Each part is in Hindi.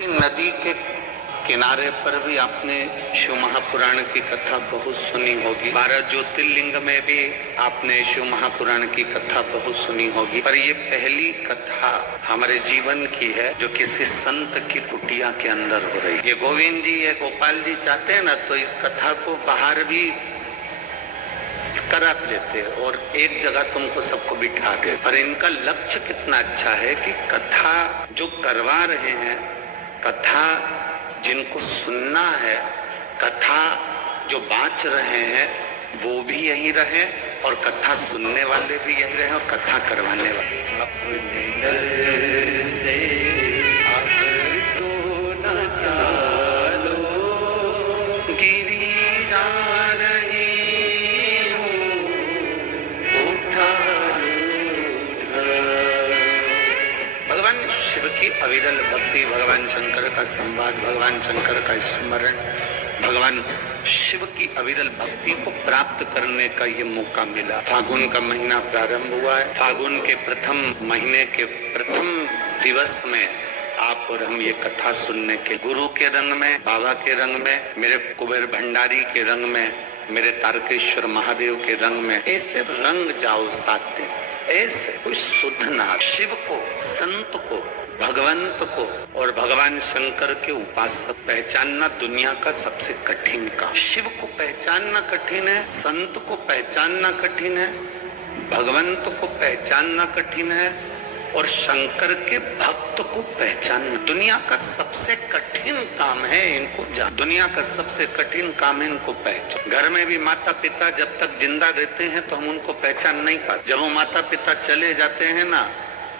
नदी के किनारे पर भी आपने शिव महापुराण की कथा बहुत सुनी होगी। 12 ज्योतिर्लिंग में भी आपने शिव महापुराण की कथा बहुत सुनी होगी, पर ये पहली कथा हमारे जीवन की है जो किसी संत की कुटिया के अंदर हो रही है। ये गोविंद जी, ये गोपाल जी चाहते हैं ना तो इस कथा को बाहर भी करा लेते और एक जगह तुमको सबको बिठा दे। पर इनका लक्ष्य कितना अच्छा है कि कथा जो करवा रहे हैं, कथा जिनको सुनना है, कथा जो बाँच रहे हैं वो भी यही रहे और कथा सुनने वाले भी यही रहे और कथा करवाने वाले। अपने डर से अब तो न डालो, गिरी जा रही हूँ, उठा भगवान शिव की अविरल भक्ति, भगवान शंकर का संवाद, भगवान शंकर का स्मरण, भगवान शिव की अविरल भक्ति को प्राप्त करने का ये मौका मिला। फागुन का महीना प्रारंभ हुआ है। फागुन के प्रथम महीने के प्रथम दिवस में आप और हम ये कथा सुनने के गुरु के रंग में, बाबा के रंग में, मेरे कुबेर भंडारी के रंग में, मेरे तारकेश्वर महादेव के रंग में ऐसे रंग जाओ साथ दिन। ऐसे कोई सुधना शिव को, संत को, भगवंत को और भगवान शंकर के उपासक पहचानना दुनिया का सबसे कठिन काम। शिव को पहचानना कठिन है, संत को पहचानना कठिन है, भगवंत को पहचानना कठिन है और शंकर के भक्त को पहचानना दुनिया का सबसे कठिन काम है। इनको जान, दुनिया का सबसे कठिन काम है इनको पहचान। घर में भी माता पिता जब तक जिंदा रहते हैं तो हम उनको पहचान नहीं पाते। जब वो माता पिता चले जाते हैं ना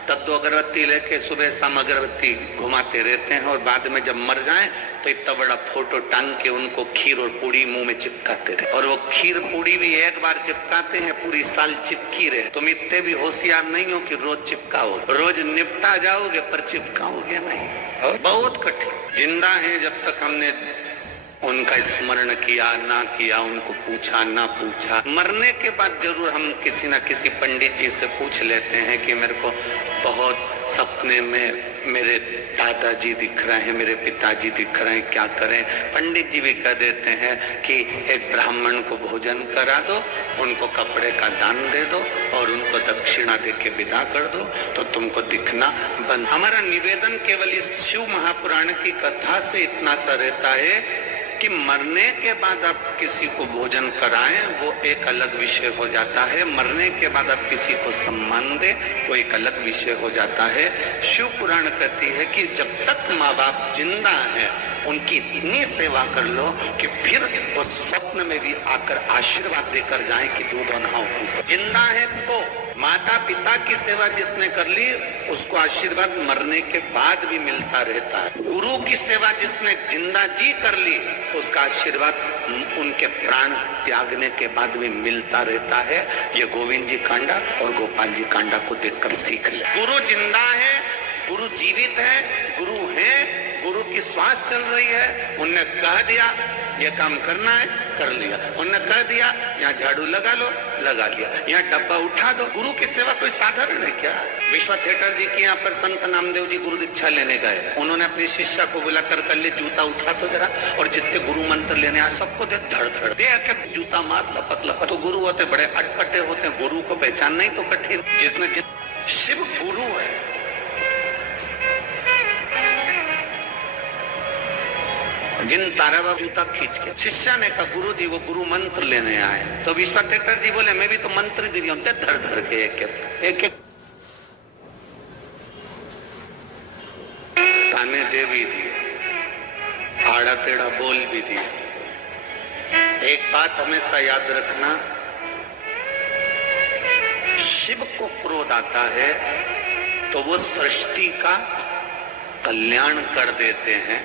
तब 2 अगरबत्ती लेके सुबह शाम अगरबत्ती घुमाते रहते हैं और बाद में जब मर जाएं तो इतना बड़ा फोटो टांग के उनको खीर और पूड़ी मुंह में चिपकाते रहे। और वो खीर पूड़ी भी एक बार चिपकाते हैं, पूरी साल चिपकी रहे। तुम इतने भी होशियार नहीं हो कि रोज चिपकाओ, रोज निपटा जाओगे पर चिपकाओगे नहीं। और बहुत कठिन। जिंदा है जब तक हमने उनका स्मरण किया ना किया, उनको पूछा ना पूछा, मरने के बाद जरूर हम किसी ना किसी पंडित जी से पूछ लेते हैं कि मेरे को बहुत सपने में मेरे दादाजी दिख रहे हैं, मेरे पिताजी दिख रहे हैं, क्या करें। पंडित जी भी कह देते हैं कि एक ब्राह्मण को भोजन करा दो, उनको कपड़े का दान दे दो और उनको दक्षिणा दे के विदा कर दो तो तुमको दिखना बंद। हमारा निवेदन केवल इस शिव महापुराण की कथा से इतना सा रहता है कि मरने के बाद आप किसी को भोजन कराएं वो एक अलग विषय हो जाता है, मरने के बाद आप किसी को सम्मान दें वो एक अलग विषय हो जाता है। शिव पुराण कहती है कि जब तक माँ बाप जिंदा हैं उनकी इतनी सेवा कर लो कि फिर वो स्वप्न में भी आकर आशीर्वाद देकर जाएं कि दूध बनाओ। जिंदा है तो माता पिता की सेवा जिसने कर ली उसको आशीर्वाद मरने के बाद भी मिलता रहता है। गुरु की सेवा जिसने जिंदा जी कर ली उसका आशीर्वाद उनके प्राण त्यागने के बाद भी मिलता रहता है। ये गोविंद जी कांडा और गोपाल जी कांडा को देखकर सीख ले। गुरु जिंदा है, गुरु जीवित है, गुरु है, गुरु की श्वास चल रही है। उनने कह दिया ये काम करना है, कर लिया। उन्होंने कह दिया यहाँ झाड़ू लगा लो, लगा लिया। यहाँ डब्बा उठा दो। गुरु की सेवा कोई साधारण है क्या? विश्वा थिएटर जी के यहाँ पर संत नामदेव जी गुरु दीक्षा लेने गए। उन्होंने अपनी शिष्या को बुलाकर कर ले जूता उठा तो जरा, और जितने गुरु मंत्र लेने आए सबको देख धड़ धड़ दे जूता मार लपक लपक। तो गुरु होते बड़े अटपटे होते हैं, गुरु को पहचान नहीं तो कठिन। जिसने शिव गुरु है। जिन तारा बाबू जूता खींच के शिष्या ने कहा गुरु जी वो गुरु मंत्र लेने आए। तो विश्वा थिएटर जी बोले मैं भी तो मंत्र दे रही हूँ। धर धर के एक ताने दे भी दिए, आड़ा टेढ़ा बोल भी दिए। एक बात हमेशा याद रखना, शिव को क्रोध आता है तो वो सृष्टि का कल्याण कर देते हैं,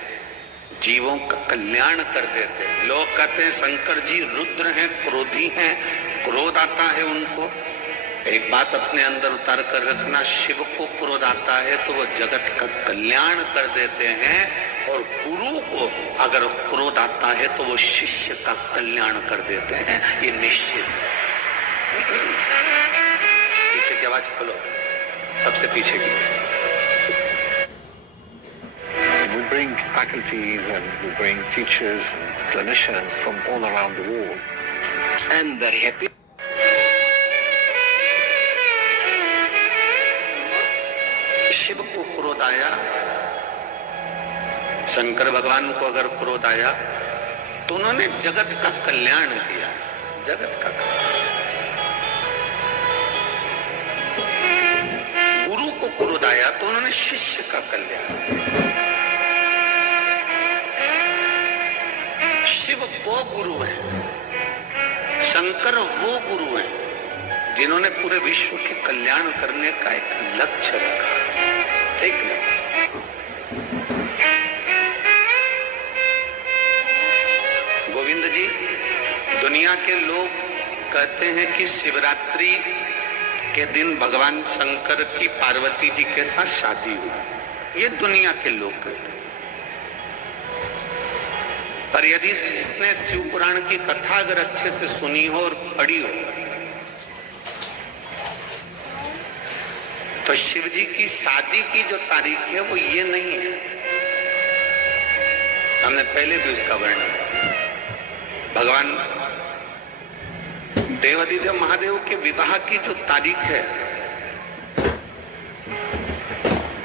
जीवों का कल्याण कर देते हैं। लोग कहते हैं शंकर जी रुद्र हैं, क्रोधी हैं, क्रोध आता है उनको। एक बात अपने अंदर उतार कर रखना, शिव को क्रोध आता है तो वो जगत का कल्याण कर देते हैं और गुरु को अगर क्रोध आता है तो वो शिष्य का कल्याण कर देते हैं। ये निश्चित। पीछे की आवाज खोलो, सबसे पीछे की। bring faculties and we bring teachers and clinicians from all around the world. I'm very happy. Shiv को क्रोध आया, शंकर भगवान को अगर क्रोध आया तो उन्होंने जगत का कल्याण किया, जगत का। गुरु को क्रोध आया तो उन्होंने शिष्य का कल्याण। शिव वो गुरु है, शंकर वो गुरु है जिन्होंने पूरे विश्व के कल्याण करने का एक लक्ष्य रखा। ठीक है, गोविंद जी, दुनिया के लोग कहते हैं कि शिवरात्रि के दिन भगवान शंकर की पार्वती जी के साथ शादी हुई, ये दुनिया के लोग कहते हैं। पर यदि जिसने शिव पुराण की कथा अगर अच्छे से सुनी हो और पढ़ी हो तो शिव जी की शादी की जो तारीख है वो ये नहीं है। हमने पहले भी उसका वर्णन, भगवान देवाधिदेव महादेव के विवाह की जो तारीख है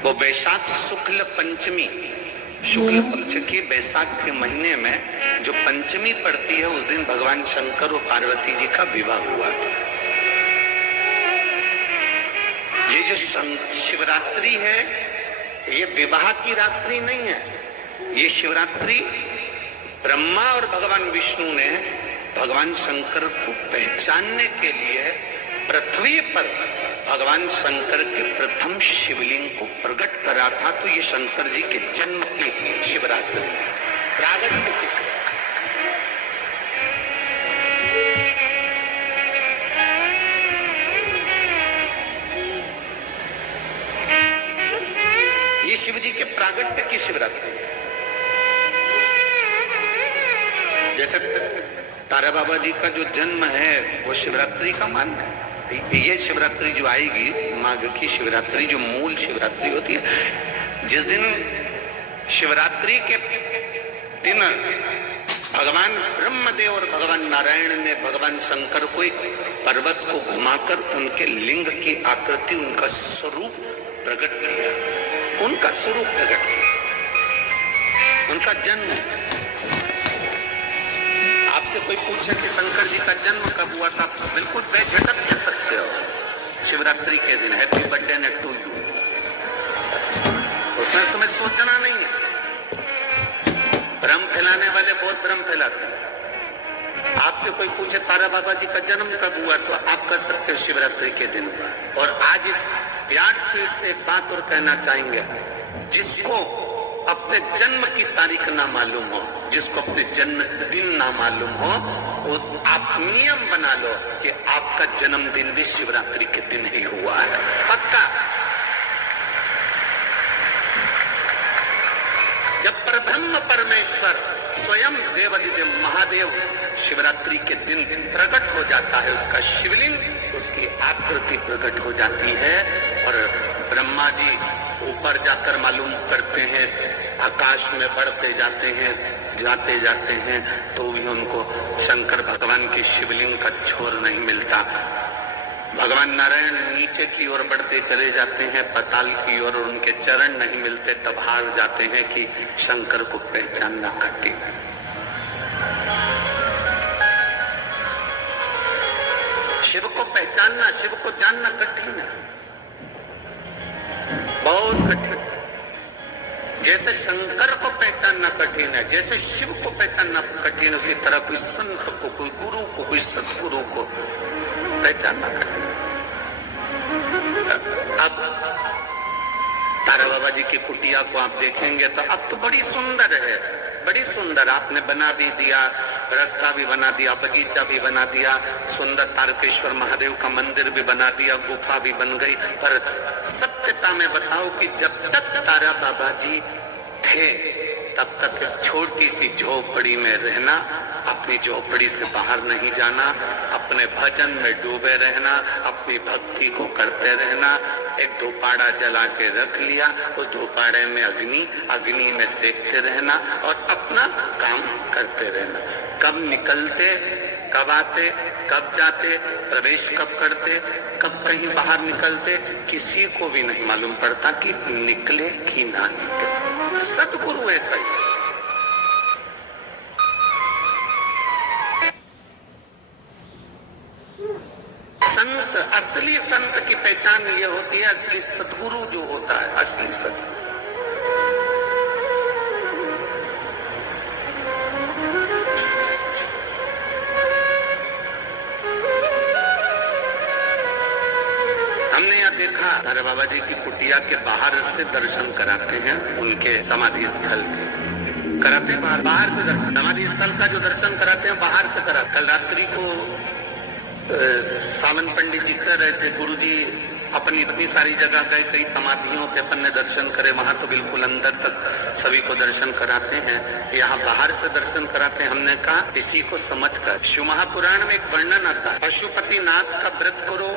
वो वैशाख शुक्ल पंचमी, शुक्ल पक्ष की वैशाख के महीने में जो पंचमी पड़ती है उस दिन भगवान शंकर और पार्वती जी का विवाह हुआ था। ये जो शिवरात्रि है ये विवाह की रात्रि नहीं है, ये शिवरात्रि ब्रह्मा और भगवान विष्णु ने भगवान शंकर को पहचानने के लिए पृथ्वी पर भगवान शंकर के प्रथम शिवलिंग को प्रकट करा था। तो ये शंकर जी के जन्म की शिवरात्रि प्रागट्य की। ये शिव जी के प्रागट्य की शिवरात्रि। जैसे तारा बाबा जी का जो जन्म है वो शिवरात्रि का मान्य है। ये शिवरात्रि जो आएगी माघ की शिवरात्रि, जो मूल शिवरात्रि होती है, जिस दिन शिवरात्रि के दिन भगवान ब्रह्मदेव और भगवान नारायण ने भगवान शंकर को एक पर्वत को घुमाकर उनके लिंग की आकृति, उनका स्वरूप प्रकट किया, उनका स्वरूप प्रकट किया, उनका जन्म। आपसे कोई पूछे कि शंकर जी का जन्म कब हुआ था, बिल्कुल बेझिझक कह सकते हो शिवरात्रि के दिन, हैप्पी बर्थडे ने टू यू। उसमें तुम्हें सोचना नहीं है। भ्रम फैलाने वाले बहुत भ्रम फैलाते हैं। आपसे कोई पूछे तारा बाबा जी का जन्म कब हुआ तो आप कह सकते हो शिवरात्रि के दिन। और आज इस व्यासपीठ से एक बात और कहना चाहेंगे, जिसको अपने जन्म की तारीख ना मालूम हो, जिसको अपने जन्म दिन ना मालूम हो, वो आप नियम बना लो कि आपका जन्मदिन भी शिवरात्रि के दिन ही हुआ है, पक्का। जब परब्रह्म परमेश्वर स्वयं देवाधिदेव महादेव शिवरात्रि के दिन प्रकट हो जाता है, उसका शिवलिंग, उसकी आकृति प्रकट हो जाती है और ब्रह्मा जी ऊपर जाकर मालूम करते हैं, आकाश में बढ़ते जाते हैं तो भी उनको शंकर भगवान की शिवलिंग का छोर नहीं मिलता। भगवान नारायण नीचे की ओर बढ़ते चले जाते हैं, पाताल की ओर, और उनके चरण नहीं मिलते, तब हार जाते हैं कि शंकर को पहचानना कठिन है। शिव को पहचानना, शिव को जानना कठिन है, बहुत कठिन। जैसे शंकर को पहचानना कठिन है, जैसे शिव को पहचानना कठिन, उसी तरह कोई संत को, कोई गुरु को, कोई सतगुरु को पहचानना कठिन। अब तारा बाबा जी की कुटिया को आप देखेंगे तो अब तो बड़ी सुंदर है, बड़ी सुंदर। आपने बना भी दिया, रास्ता भी बना दिया, बगीचा भी बना दिया, सुंदर तारकेश्वर महादेव का मंदिर भी बना दिया, गुफा भी बन गई। पर सत्यता में बताओ कि जब तक तारा बाबा जी थे तब तक एक छोटी सी झोपड़ी में रहना, अपनी झोपड़ी से बाहर नहीं जाना, अपने भजन में डूबे रहना, अपनी भक्ति को करते रहना। एक धूपाड़ा जला के रख लिया, उस धूपाड़े में अग्नि में सेकते रहना और अपना काम करते रहना। कब निकलते, कब आते, कब जाते, प्रवेश कब करते, कब कहीं बाहर निकलते, किसी को भी नहीं मालूम पड़ता कि निकले कि ना निकले। सतगुरु ऐसा ही है। संत, असली संत की पहचान ये होती है, असली सतगुरु जो होता है, असली सतगुरु। हमने यहाँ देखा तारा बाबा जी की कुटिया के बाहर से दर्शन कराते हैं, उनके समाधि स्थल के कराते हैं, बाहर से दर्शन, समाधि स्थल का जो दर्शन कराते हैं बाहर से कराते। कल रात्रि को सावन पंडित जी कह रहे थे, गुरुजी अपनी इतनी सारी जगह गए, कई समाधियों के अपन ने दर्शन करे, वहां तो बिल्कुल अंदर तक सभी को दर्शन कराते हैं, यहाँ बाहर से दर्शन कराते हैं। हमने कहा इसी को समझकर शिव महापुराण में एक वर्णन आता है, पशुपति नाथ का व्रत करो,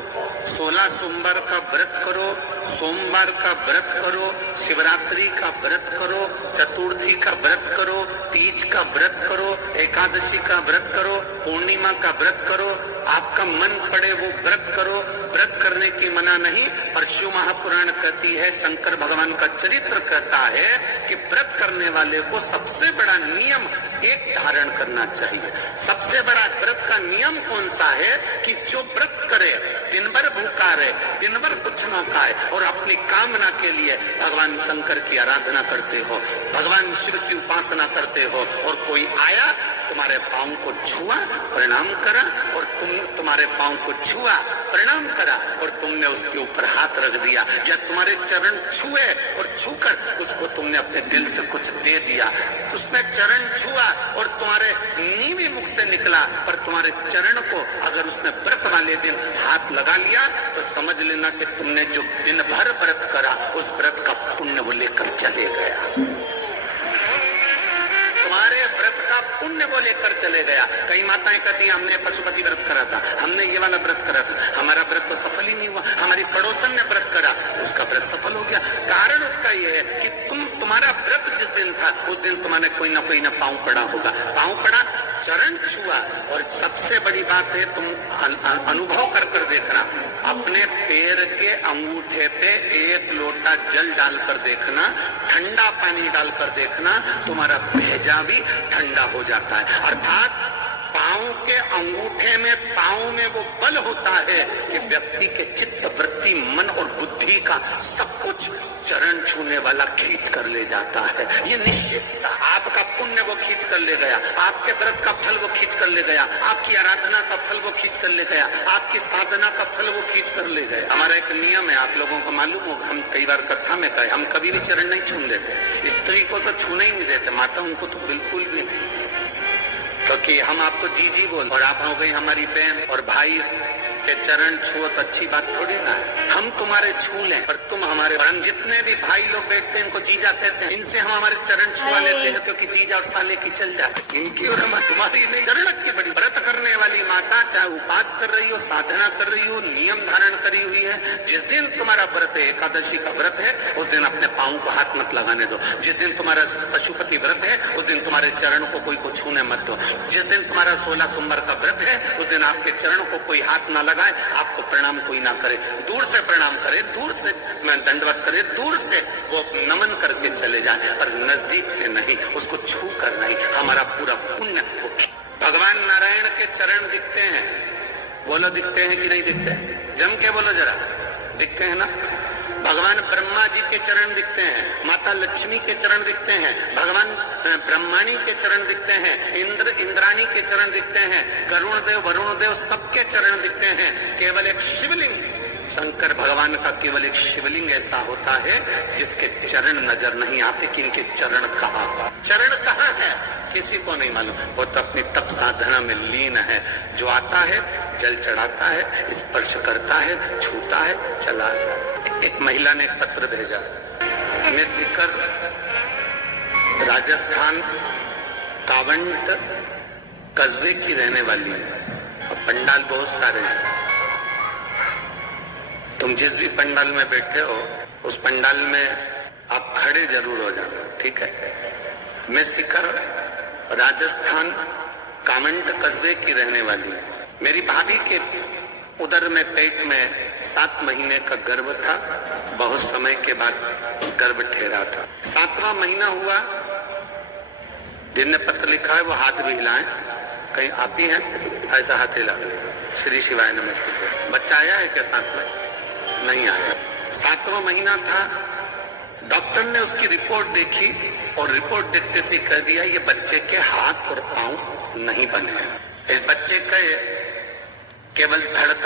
16 सोमवार का व्रत करो, सोमवार का व्रत करो, शिवरात्रि का व्रत करो, चतुर्थी का व्रत करो, तीज का व्रत करो, एकादशी का व्रत करो, पूर्णिमा का व्रत करो, आपका मन पड़े वो व्रत करो। व्रत करने की मना नहीं, पर शिव महापुराण कहती है, शंकर भगवान का चरित्र कहता है कि व्रत करने वाले को सबसे बड़ा नियम एक धारण करना चाहिए। सबसे बड़ा व्रत का नियम कौन सा है कि जो व्रत करे, दिन भर भूखा रहे, दिन भर कुछ ना खाए और अपनी कामना के लिए भगवान शंकर की आराधना करते हो, भगवान शिव की उपासना करते हो, और कोई आया तुम्हारे पांव को छुआ, प्रणाम करा, और तुम्हारे पांव को छुआ, प्रणाम करा, और तुमने उसके ऊपर हाथ रख दिया, या तुम्हारे चरण छुए और छूकर उसको तुमने अपने दिल से कुछ दे दिया, तो उसने चरण छुआ और तुम्हारे नीवी मुख से निकला, पर तुम्हारे चरण को अगर उसने व्रत वाले दिन हाथ लगा लिया तो समझ लेना कि तुमने जो दिन भर व्रत करा उस व्रत का पुण्य वो लेकर चले गया, तुम्हारे व्रत का पुण्य वो लेकर चले गया। कई माताएं कहती हैं हमने पशुपति व्रत करा था, हमने ये वाला व्रत करा था, हमारा व्रत तो सफल ही नहीं हुआ, हमारी पड़ोसन ने व्रत करा, उसका व्रत सफल हो गया। कारण उसका ये है कि तुम्हारा व्रत जिस दिन था उस दिन तुम्हारे कोई ना पांव पड़ा होगा, पांव पड़ा, चरण छुआ, और सबसे बड़ी बात है तुम अनुभव कर देखना, अपने पैर के अंगूठे पे एक लोटा जल डालकर देखना, ठंडा पानी डालकर देखना, तुम्हारा भेजा भी ठंडा हो जाता है। अर्थात पांव के अंगूठे में, पांव में वो बल होता है कि व्यक्ति के चित्त, वृत्ति, मन और बुद्धि का सब कुछ चरण छूने वाला खींच कर ले जाता है। ये निश्चित आपका पुण्य वो खींच कर ले गया, आपके व्रत का फल वो खींच कर ले गया, आपकी आराधना का फल वो खींच कर ले गया, आपकी साधना का फल वो खींच कर ले गया। हमारा एक नियम है, आप लोगों को मालूम होगा, हम कई बार कथा में कहे, हम कभी भी चरण नहीं छूने देते, स्त्री को तो छूने ही नहीं देते, माता उनको तो बिल्कुल भी नहीं, क्योंकि हम आपको जी बोल, और आप हो गई हमारी बहन, और भाई के चरण छुओ तो अच्छी बात थोड़ी ना है। हम तुम्हारे छू लें पर तुम हमारे, हम जितने भी भाई लोग बैठते हैं इनको जीजा कहते हैं, इनसे हम हमारे चरण छुआ लेते हैं क्योंकि जीजा और साले की चल जाए, इनकी और तुम्हारी नहीं। चरण की बड़ी व्रत करने वाली माता, चाहे उपास कर रही हो, साधना कर रही हो, नियम धारण करी हुई है, जिस दिन तुम्हारा व्रत है, एकादशी का व्रत है, उस दिन अपने पाँव को हाथ मत लगाने दो। जिस दिन तुम्हारा पशुपति व्रत है उस दिन तुम्हारे चरण को कोई को छूने मत दो। जिस दिन तुम्हारा 16 सोमवार का व्रत है उस दिन आपके चरण को कोई हाथ ना लगाए, आपको प्रणाम कोई ना करे, दूर से प्रणाम करे, दूर से दंडवत करे, दूर से वो नमन करके चले जाए, पर नजदीक से नहीं, उसको छू कर नहीं। हमारा पूरा पुण्य, भगवान नारायण के चरण दिखते हैं, बोलो दिखते हैं कि नहीं दिखते? जम के बोलो जरा, दिखते हैं ना? भगवान ब्रह्मा जी के चरण दिखते हैं, माता लक्ष्मी के चरण दिखते हैं, भगवान ब्रह्माणी के चरण दिखते हैं, इंद्राणी के चरण दिखते हैं, गरुण देव, वरुण देव, सबके चरण दिखते हैं। केवल एक शिवलिंग, शंकर भगवान का केवल एक शिवलिंग ऐसा होता है जिसके चरण नजर नहीं आते कि इनके चरण कहाँ है किसी को नहीं मालूम। वो तो अपनी तप साधना में लीन है, जो आता है जल चढ़ाता है, स्पर्श करता है, छूता है, चला जाता है। एक महिला ने एक पत्र भेजा, मैं शिखर राजस्थान कावंट कस्बे की रहने वाली है और पंडाल बहुत सारे हैं। तुम जिस भी पंडाल में बैठे हो उस पंडाल में आप खड़े जरूर हो जाना, ठीक है। मैं शिखर राजस्थान कावंट कस्बे की रहने वाली है। मेरी भाभी के उदर में पेट में 7 महीने का गर्भ था। बहुत समय के बाद गर्भ ठहरा था। 7वां महीना हुआ। जिनने पत्र लिखा है वो हाथ भी हिलाएं। कहीं आप ही हैं? ऐसा हाथ हिला। श्री शिवाय नमस्ते। बच्चा आया है क्या साथ में? नहीं आया। 7वां महीना था। डॉक्टर ने उसकी रिपोर्ट देखी और रिपोर्ट देखते से कह दिया ये बच्चे के हाथ और पांव नहीं बने। इस बच्चे के केवल धड़कन